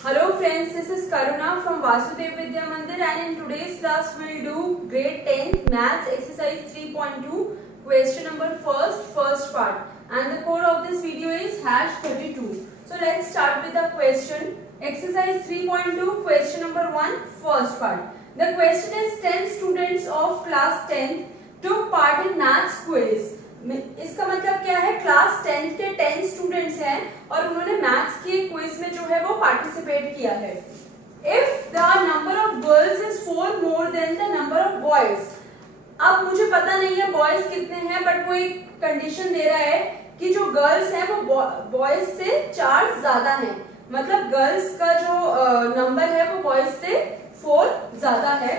Hello friends, this is Karuna from Vasudev Vidya Mandir and in today's class we'll do grade 10 maths exercise 3.2 question number first part, and the code of this video is #32. So let's start with the question. Exercise 3.2 question number 1 first part. The question is 10 students of class 10 took part in maths quiz. इसका मतलब क्या है, class 10 के 10 students हैं और उन्होंने maths के quiz में जो है वो पार्टिसिपेट किया है. If the number of girls is 4 more than the number of boys. अब मुझे पता नहीं है बॉयज कितने हैं, बट वो एक कंडीशन दे रहा है कि जो गर्ल्स हैं वो बॉयज से 4 ज्यादा हैं. मतलब गर्ल्स का जो नंबर है वो बॉयज से 4 ज्यादा है.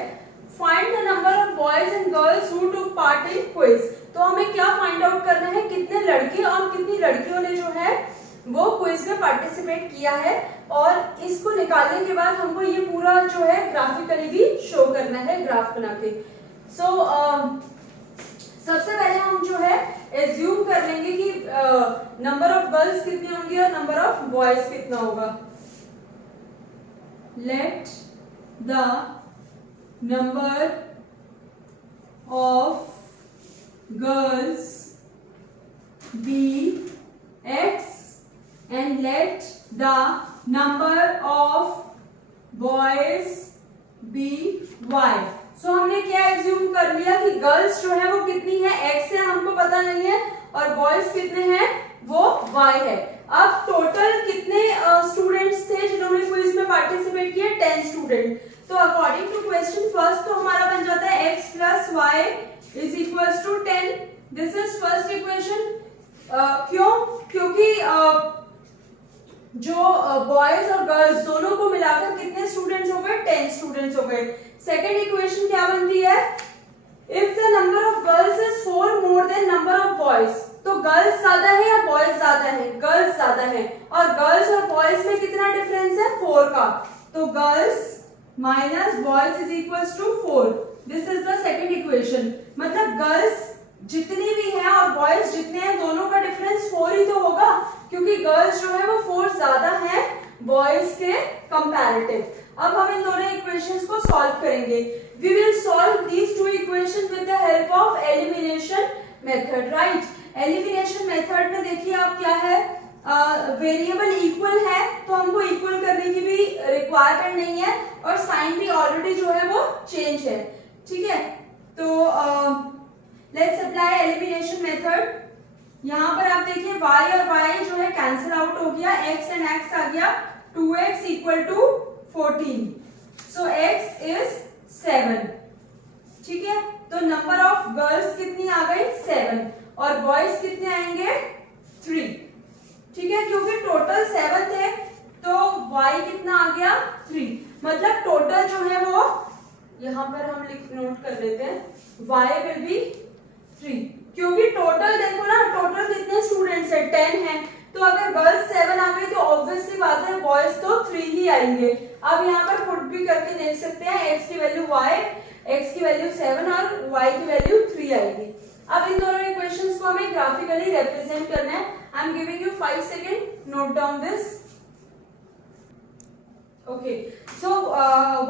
Find the number of boys and girls who took part in quiz. तो हमें क्या फाइंड आउट करना है, कितने लड़के और कितनी लड़कियों ने जो है वो क्विज में पार्टिसिपेट किया है. और इसको निकालने के बाद हमको ये पूरा जो है ग्राफिकली भी शो करना है, ग्राफ बना के. सबसे पहले हम जो है एज्यूम कर लेंगे कि नंबर ऑफ गर्ल्स कितनी होंगी और नंबर ऑफ बॉयज कितना होगा. Let the number of girls be x and let the number of boys be y. So हमने क्या एज्यूम कर लिया कि गर्ल्स जो है वो कितनी है, x है, हमको पता नहीं है, और बॉयज कितने हैं वो y है. अब टोटल कितने स्टूडेंट्स थे जिन्होंने क्विज में पार्टिसिपेट किए, 10 स्टूडेंट. तो अकॉर्डिंग टू क्वेश्चन फर्स्ट तो हमारा बन जाता है x plus Y is equals to 10. This is first equation. क्यों? क्योंकि जो बॉयज और गर्ल्स दोनों को मिलाकर कितने स्टूडेंट्स हो गए, 10 स्टूडेंट्स हो गए. सेकेंड इक्वेशन क्या बनती है, if the number of girls is 4 more than number of boys. तो गर्ल्स ज्यादा है या बॉयज ज्यादा है, गर्ल्स ज्यादा है, और गर्ल्स और बॉयज में कितना डिफरेंस है, 4 का. तो girls minus boys is equals to 4. This is the second equation. मतलब गर्ल्स जितनी भी हैं और बॉयज जितने हैं दोनों का डिफरेंस 4 ही तो होगा, क्योंकि गर्ल्स जो है वो 4 ज्यादा हैं बॉयज के कंपैरेटिव. अब हम इन दोनों इक्वेशंस को सॉल्व करेंगे. We will solve these two equation with the help of elimination method. Right, elimination method में देखिए आप क्या है, वेरिएबल इक्वल है तो हमको इक्वल करने की भी रिक्वायरमेंट नहीं है, और साइन भी ऑलरेडी जो है वो चेंज है. ठीक है, तो लेट्स अप्लाई एलिमिनेशन मेथड. यहाँ पर आप देखिए y और y जो है कैंसिल आउट हो गया, x एंड x आ गया, 2x equal to 14. So x is 7. ठीक है, तो नंबर ऑफ गर्ल्स कितनी आ गई, 7, और बॉयज कितने आएंगे, 3. ठीक है, क्योंकि टोटल 7 थे तो y कितना आ गया, 3. मतलब टोटल जो है वो यहाँ पर हम नोट कर लेते हैं, y विल बी 3. क्योंकि टोटल देखो ना, टोटल कितने स्टूडेंट्स है, 10 हैं. तो अगर गर्ल्स 7 आ गई तो ऑब्वियसली बात है बॉयज तो 3 ही आएंगे. अब यहाँ पर पुट भी करके देख सकते हैं, x की वैल्यू y, x की वैल्यू 7 और y की वैल्यू 3 आएगी. अब इन दोनों इक्वेशंस को हमें ग्राफिकली रिप्रेजेंट करना है. I am giving you 5 second, note down this. Okay, so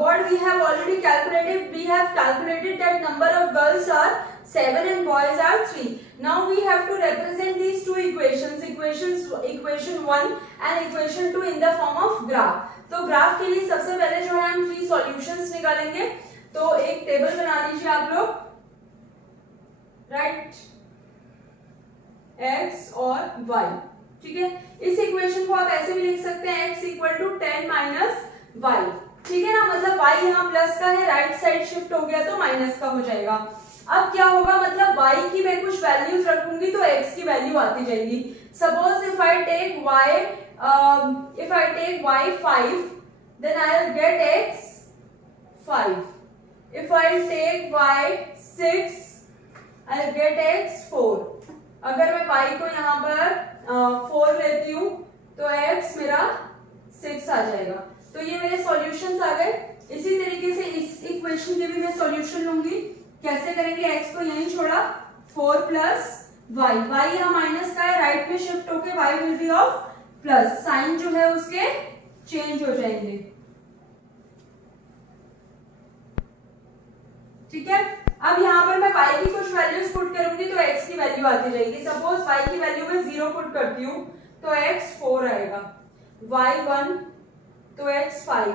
what we have already calculated, we have calculated that number of girls are 7 and boys are 3. Now we have to represent these two equation 1 and equation 2 in the form of graph. तो graph के लिए सबसे पहले जो है हम 3 solutions निकालेंगे. तो एक टेबल बना लीजिए आप लोग, राइट, x और y. ठीक है, इस इक्वेशन को आप ऐसे भी लिख सकते हैं, x equal to 10 minus y. ठीक है ना, मतलब y यहाँ प्लस का है, राइट साइड शिफ्ट हो गया तो माइनस का हो जाएगा. अब क्या होगा, मतलब y की मैं कुछ वैल्यूज रखूंगी तो x की वैल्यू आती जाएगी. Suppose if I take y 5, then I will get x 5. If I take y 6, I will get x 4. अगर मैं y को यहाँ पर 4 लेती हूँ तो x मेरा 6 आ जाएगा. तो ये मेरे सॉल्यूशंस आ गए. इसी तरीके से इस इक्वेशन के भी मैं सॉल्यूशन लूंगी. कैसे करेंगे, x को यहीं छोड़ा, 4 प्लस y, y यहाँ माइनस का है, राइट में शिफ्ट होके y will be of plus, sign जो है उसके चेंज हो जाएंगे। ठीक है, अब यहाँ पर मैं y की कुछ वैल्यूज पुट करूंगी तो x की वैल्यू आती जाएगी। सपोज y की वैल्यू में 0 पुट करती हूँ तो x 4 आएगा, y1 तो x 5,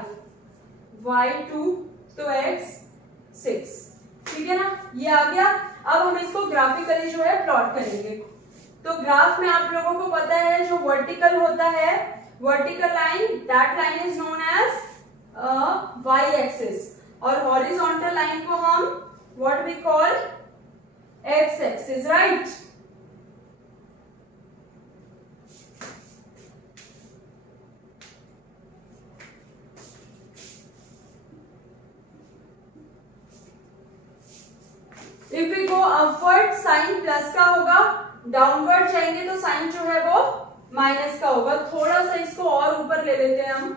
y2 तो x 6। ठीक है ना, ये आ गया। अब हम इसको ग्राफिकली जो है प्लॉट करेंगे। तो ग्राफ में आप लोगों को पता है जो वर्टिकल होता है, vertical line, that line is known as y axis, और हॉरिजॉन्टल लाइन को हम what we call x axis, right. If we go upward sign plus का होगा, डाउनवर्ड जाएंगे तो साइन जो है वो माइनस का होगा। थोड़ा सा इसको और ऊपर ले लेते हैं हम,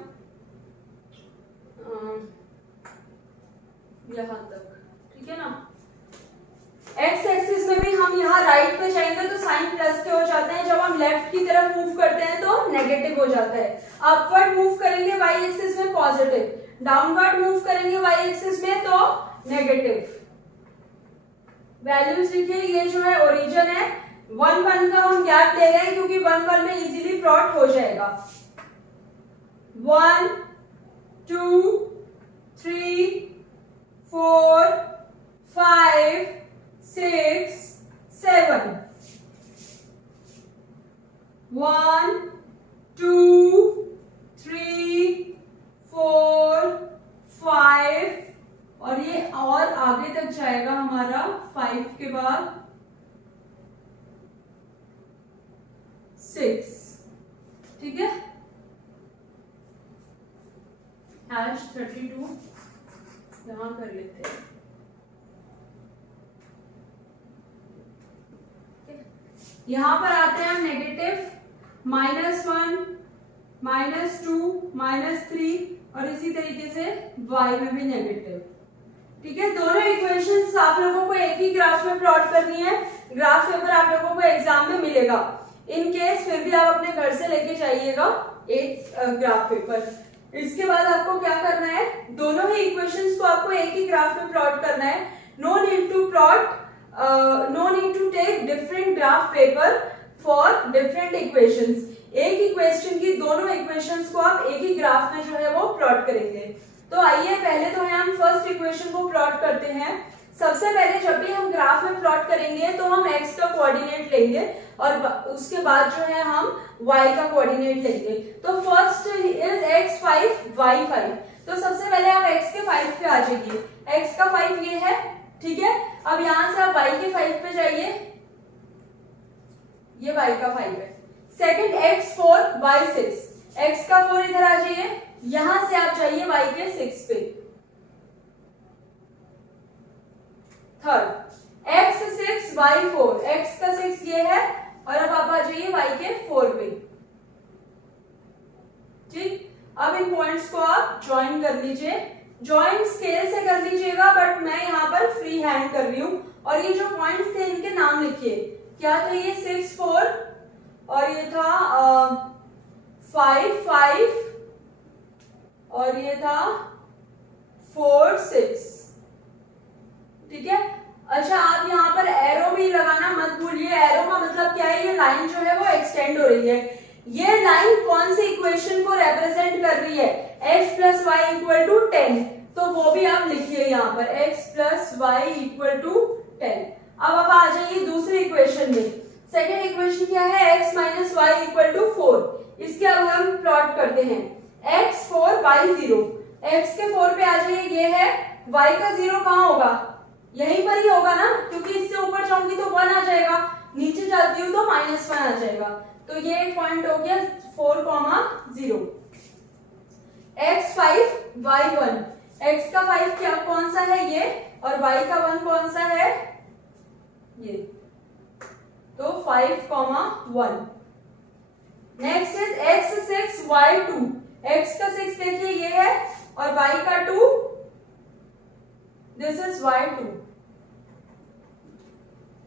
यहां तक, ठीक है ना। एक्स एक्सिस में भी हम यहाँ राइट पे जाएंगे तो साइन प्लस के हो जाते हैं, जब हम लेफ्ट की तरफ मूव करते हैं तो नेगेटिव हो जाता है। अपवर्ड मूव करेंगे वाई एक्सिस में पॉजिटिव, डाउनवर्ड मूव करेंगे वाई एक्सिस में तो नेगेटिव। वैल्यूज लिखिए, ये जो है ओरिजिन है, 1 1 का हम गैप ले रहे हैं क्योंकि 1 1 में इजीली प्लॉट हो जाएगा। 1 2 3 4 5 6 7, 1 2 3 4 5, और ये और आगे तक जाएगा हमारा 5 के बाद 6। ठीक है, #32 यहां कर लेते हैं। यहां पर आते हैं हम नेगेटिव, -1 -2 -3, और इसी तरीके से y में भी नेगेटिव। ठीक है, दोनों इक्वेशंस आप लोगों को एक ही ग्राफ में प्लॉट करनी है। ग्राफ पेपर आप लोगों को एग्जाम में मिलेगा। इन केस फिर भी आप अपने घर से लेके जाइएगा एक ग्राफ पेपर। इसके बाद आपको क्या करना है, दोनों ही इक्वेशंस को आपको एक ही ग्राफ में प्लॉट करना है। No need to plot, no need to take different graph paper for different equations. एक ही क्वेश्चन की दोनों इक्वेशंस को आप एक ही ग्राफ में जो है वो प्लॉट करेंगे। तो आइए पहले तो हम फर्स्ट इक्वेशन को प्लॉट करते हैं। सबसे पहले जब भी हम ग्राफ में प्लॉट करेंगे तो हम x का कोऑर्डिनेट लेंगे और उसके बाद जो है हम y का कोऑर्डिनेट लेंगे। तो फर्स्ट इज x5 y5। तो सबसे पहले आप x के 5 पे आ जाइए। x का 5 ये है, ठीक है। अब यहां से आप y के 5 पे जाइए, ये y का 5 है। सेकंड x4 y6, x का 4 इधर आ जाइए, यहां से आप जाइए y के 6 पे। थर्ड x6 y4, x का 6 ये है, और अब आप आ जाइए y के 4 पे। ठीक, अब इन पॉइंट्स को आप ज्वाइन कर लीजिए। ज्वाइन स्केल से कर लीजिएगा, बट मैं यहाँ पर फ्री हैंड कर रही हूँ। और ये जो पॉइंट्स थे इनके नाम लिखिए, क्या थे ये? 6 4, और ये था 5 5, और ये था 4 6। ठीक है, अच्छा आप यहाँ पर एरो भी लगाना मत भूलिए। एरो का मतलब क्या है? ये लाइन जो है वो एक्सटेंड हो रही है। ये लाइन कौन सी इक्वेशन को रिप्रेजेंट कर रही है? x plus Y equal to 10, तो वो भी आप लिखिए यहाँ पर, x plus Y equal to 10। अब आप आ जाइए दूसरी इक्वेशन में। सेकेंड इक्वेशन क्या है? x minus Y equal to 4। इसके अब हम प्लॉट करते हैं, x 4 y 0। x के 4 पे आ जाइए, ये है। y का 0 कहाँ होगा? यहीं पर ही होगा ना, क्योंकि इससे ऊपर जाऊंगी तो 1 आ जाएगा, नीचे जाती हूँ तो -1 आ जाएगा। तो ये एक पॉइंट हो गया 4, 0। x5 y1, x का 5 क्या कौन सा है? ये, और y का 1 कौन सा है? ये। तो 5, 1। Next is x6 y2, x का 6 देखिए ये है, और y का 2, दिस इज y2।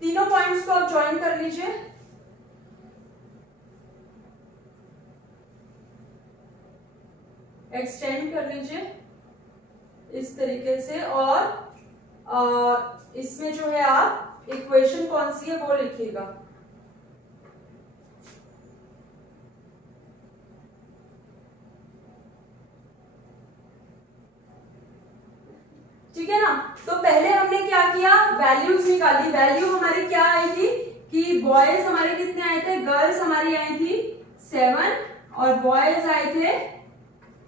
तीनों पॉइंट्स को आप ज्वाइन कर लीजिए। एक्सटेंड कर लीजिए इस तरीके से, और इसमें जो है आप इक्वेशन कौन सी है वो लिखिएगा। ठीक है ना। तो पहले हमने क्या किया, वैल्यूज निकाली। वैल्यू हमारी क्या आई थी कि बॉयज हमारे कितने आए थे, गर्ल्स हमारी आई थी 7 और बॉयज आए थे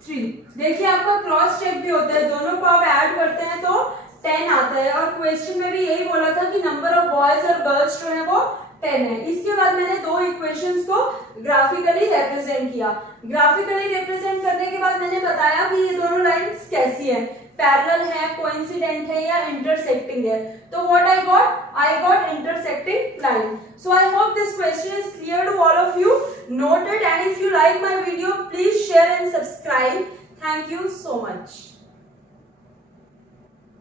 3। देखिए आपका क्रॉस चेक भी होता है, दोनों को आप ऐड करते हैं तो 10 आता है, और क्वेश्चन में भी यही बोला था कि नंबर ऑफ बॉयज और गर्ल्स जो है वो 10 है। इसके बाद मैंने दो इक्वेशंस को ग्राफिकली रिप्रेजेंट किया। ग्राफिकली रिप्रेजेंट करने के बाद मैंने बताया कि ये दोनों लाइंस कैसी है, पैरेलल है, कोइंसिडेंट है या इंटरसेक्टिंग है। तो what I got intersecting line. So I hope this question is clear to all of you, noted, and if you like my video please share and subscribe. Thank you so much.